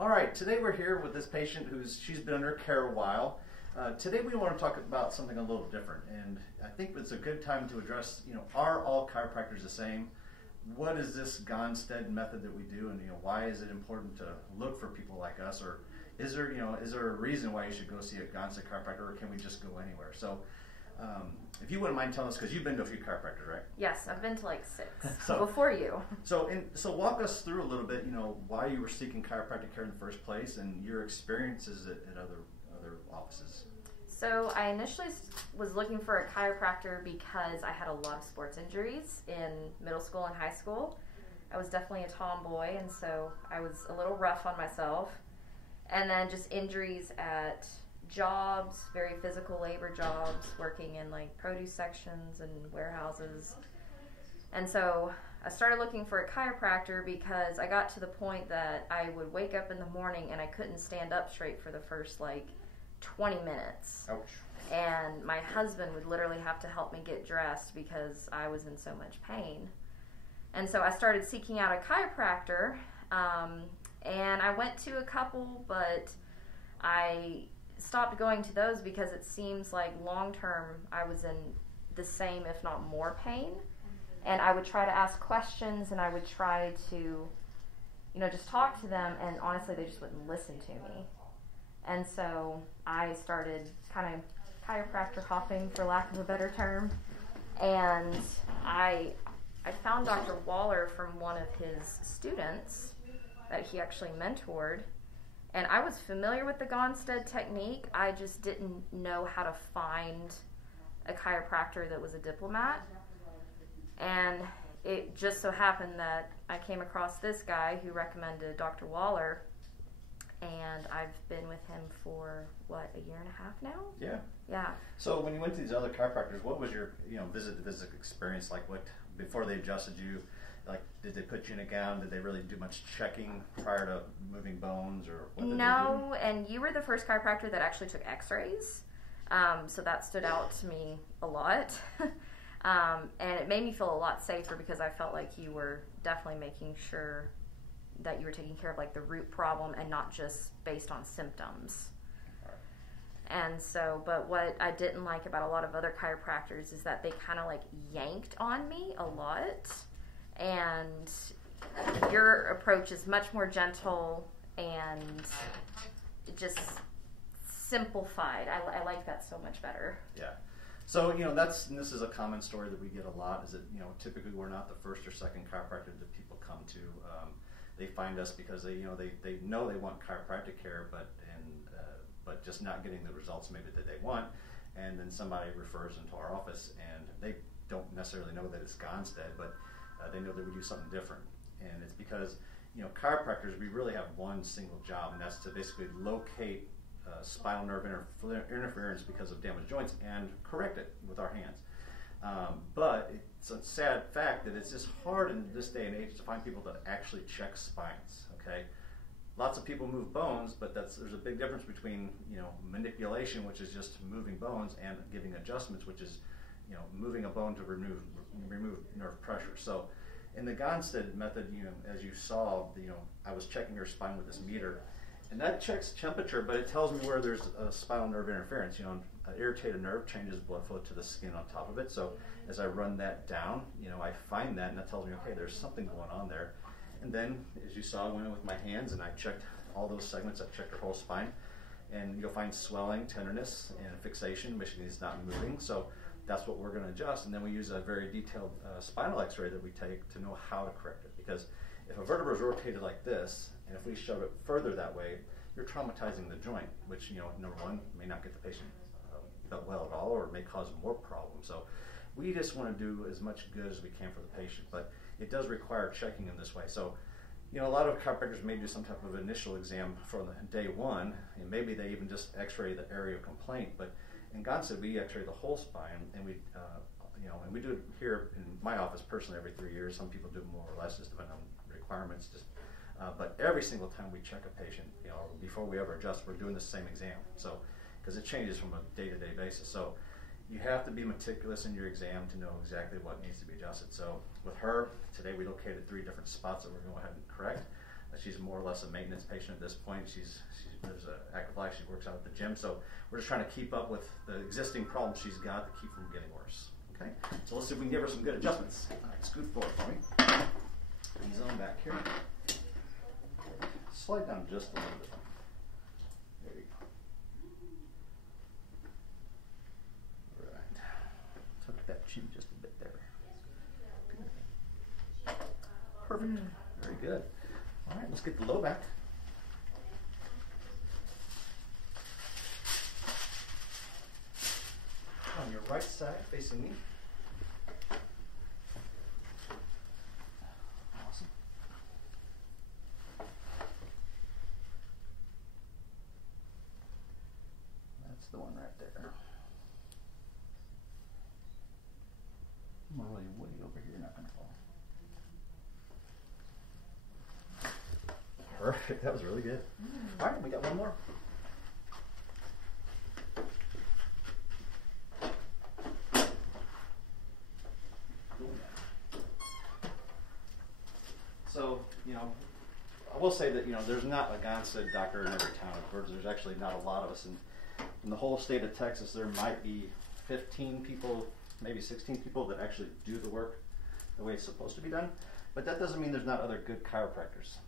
All right, today we're here with this patient she's been under care a while. Today we want to talk about something a little different, and I think it's a good time to address, are all chiropractors the same? What is this Gonstead method that we do, and why is it important to look for people like us, or is there a reason why you should go see a Gonstead chiropractor, or can we just go anywhere? So if you wouldn't mind telling us, because you've been to a few chiropractors, right? Yes, I've been to like 6 before you. So walk us through a little bit, why you were seeking chiropractic care in the first place and your experiences at other offices. So I initially was looking for a chiropractor because I had a lot of sports injuries in middle school and high school. I was definitely a tomboy, and so I was a little rough on myself. And then just injuries at jobs, very physical labor jobs, working in like produce sections and warehouses. And so I started looking for a chiropractor because I got to the point that I would wake up in the morning and I couldn't stand up straight for the first 20 minutes. Ouch. And my husband would literally have to help me get dressed because I was in so much pain. And so I started seeking out a chiropractor, and I went to a couple, but I stopped going to those because it seems like long term I was in the same, if not more, pain. And I would try to ask questions, and I would try to, just talk to them, and honestly they just wouldn't listen to me. And so I started kind of chiropractor hopping, for lack of a better term, and I found Dr. Waller from one of his students that he actually mentored. And I was familiar with the Gonstead technique. I just didn't know how to find a chiropractor that was a diplomat. And it just so happened that I came across this guy who recommended Dr. Waller, and I've been with him for, a year and a half now? Yeah. Yeah. So when you went to these other chiropractors, what was your, visit experience like? What, before they adjusted you, did they put you in a gown? Did they really do much checking prior to moving bones, or what did they do? No, and you were the first chiropractor that actually took x-rays. So that stood out to me a lot. And it made me feel a lot safer because I felt like you were definitely making sure that you were taking care of the root problem and not just based on symptoms. And so, but what I didn't like about a lot of other chiropractors is that they kind of yanked on me a lot. And your approach is much more gentle and just simplified. I like that so much better. Yeah. So, this is a common story that we get a lot, is that, typically we're not the first or second chiropractor that people come to. They find us because they know they want chiropractic care, but just not getting the results maybe that they want, and then somebody refers them to our office, and they don't necessarily know that it's Gonstead, but they know that we do something different. And it's because, chiropractors, we really have one single job, and that's to basically locate spinal nerve interference because of damaged joints and correct it with our hands. But it's a sad fact that it's just hard in this day and age to find people that actually check spines. Okay, lots of people move bones, but there's a big difference between manipulation, which is just moving bones, and giving adjustments, which is moving a bone to remove nerve pressure. So in the Gonstead method, as you saw, I was checking your spine with this meter, and that checks temperature, but it tells me where there's a spinal nerve interference. An irritated nerve changes blood flow to the skin on top of it. So as I run that down, I find that, and that tells me, okay, there's something going on there. And then, as you saw, I went in with my hands and I checked all those segments. I checked your whole spine, and you'll find swelling, tenderness, and fixation, which means not moving. So that's what we're going to adjust. And then we use a very detailed spinal x-ray that we take to know how to correct it. Because if a vertebra is rotated like this, and if we shove it further that way, you're traumatizing the joint, which, number one, may not get the patient well at all, or may cause more problems. So we just want to do as much good as we can for the patient, but it does require checking in this way. So, a lot of chiropractors may do some type of initial exam for day one, and maybe they even just x-ray the area of complaint. But in Gonstead, we x-ray the whole spine, and we do it here in my office personally every 3 years. Some people do it more or less, just depending on requirements. But every single time we check a patient, before we ever adjust, we're doing the same exam. So, because it changes from a day-to-day basis. So you have to be meticulous in your exam to know exactly what needs to be adjusted. So with her, today we located 3 different spots that we're going to go ahead and correct. She's more or less a maintenance patient at this point. She lives an active life. She works out at the gym. So we're just trying to keep up with the existing problems she's got to keep from getting worse. Okay? So let's see if we can give her some good adjustments. All right, scoot forward for me. Ease on back here. Slide down just a little bit. There you go. All right. Tuck that chin just a bit there. Good. Perfect. Very good. All right, let's get the low back. On your right side, facing me. Awesome. That's the one right there. I'm really way over here, not going to fall. Perfect. That was really good. All right, we got one more. So, I will say that, there's not a Gonstead doctor in every town. Of course, there's actually not a lot of us. In the whole state of Texas, there might be 15 people, maybe 16 people that actually do the work the way it's supposed to be done. But that doesn't mean there's not other good chiropractors.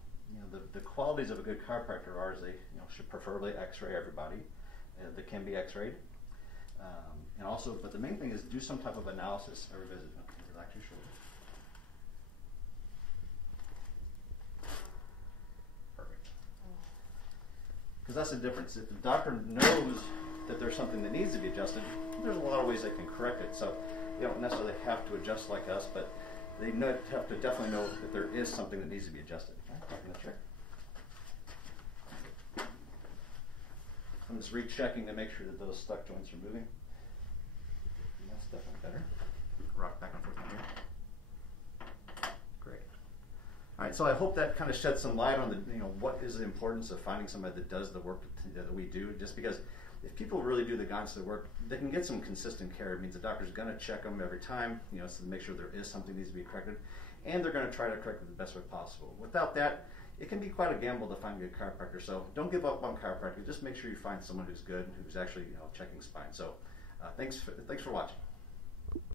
The qualities of a good chiropractor are they should preferably x-ray everybody that can be x-rayed. And also, but the main thing is do some type of analysis every visit. Okay, relax your shoulders. Perfect. Because that's the difference. If the doctor knows that there's something that needs to be adjusted, there's a lot of ways they can correct it. So they don't necessarily have to adjust like us, but they have to definitely know that there is something that needs to be adjusted. Okay, check. I'm just rechecking to make sure that those stuck joints are moving. And that's definitely better. Rock back and forth on here. Great. All right, so I hope that kind of sheds some light on the, what is the importance of finding somebody that does the work that we do. Just because if people really do the Gonstead work, they can get some consistent care. It means the doctor's going to check them every time, so to make sure there is something that needs to be corrected, and they're going to try to correct it the best way possible. Without that, it can be quite a gamble to find a good chiropractor. So don't give up on chiropractic. Just make sure you find someone who's good, who's actually checking spine. So thanks for watching.